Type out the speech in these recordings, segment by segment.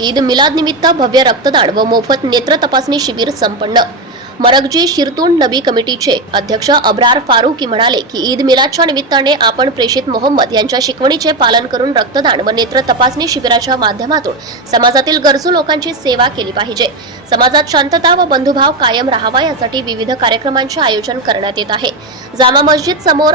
ईद मिलाद निमित्त भव्य रक्तदान व मोफत नेत्र तपासणी शिबिर संपन्न। मरकजी शिरतून नबी कमिटीचे अध्यक्ष अब्रार फारुकी म्हणाले की ईद मिलादच्या निमित्ताने आपण प्रेषित मोहम्मद यांच्या शिकवणीचे पालन करून रक्तदान व नेत्र तपासणी शिबिराच्या माध्यमातून समाजातील गरजू लोकांची सेवा केली पाहिजे। समाजात शांतता व बंधुभाव कायम राहावा यासाठी विविध कार्यक्रमांचे आयोजन करण्यात येत आहे। जामा मस्जिद समोर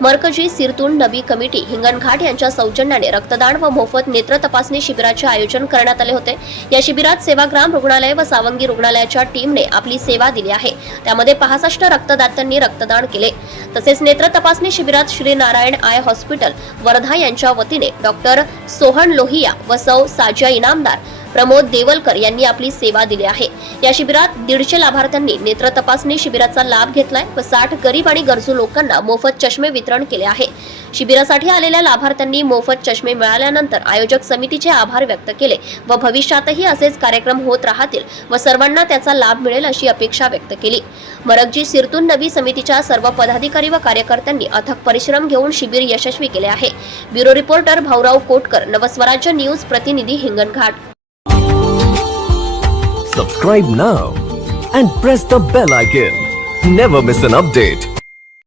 मरकजी शिरतून नबी कमिटी हिंगणघाट यांच्या सौजन्याने रक्तदान व मोफत नेत्र तपासणी शिबिराचे आयोजन करण्यात आले होते। या शिबिरात सेवाग्राम रुग्णालय व सावंगी रुग्णालयाच्या टीमने आपली सेवा दिली आहे। त्यामध्ये 65 रक्तदात्यांनी रक्तदान केले। तसेच नेत्र तपासणी शिबिरात श्री नारायण आय हॉस्पिटल वर्धा यांच्या वतीने डॉक्टर सोहन लोहिया व सौ साजिया इनामदार प्रमोद देवलकर यांनी आपली सेवा दिली आहे। या शिबिरात 150 लाभार्थ्यांनी नेत्र तपासणी शिबिराचा लाभ घेतलाय व 60 गरीब आणि गरजू लोकांना मोफत चष्मे वितरण केले आहे। शिबिरासाठी आलेल्या लाभार्थ्यांनी मोफत चष्मे मिळाल्यानंतर आयोजक समितीचे आभार व्यक्त केले व भविष्यातही असेच कार्यक्रम होत राहतील व सर्वांना त्याचा लाभ मिळेल अशी अपेक्षा व्यक्त केली। मरकजी शिरतून नबी समितीच्या सर्व पदाधिकारी व कार्यकर्त्यांनी अथक परिश्रम घेऊन शिबिर यशस्वी केले आहे। Bureau reporter Bhaurao Kotkar, Navswarajya news प्रतिनिधी Hinganghat. Subscribe now and press the bell icon. Never miss an update.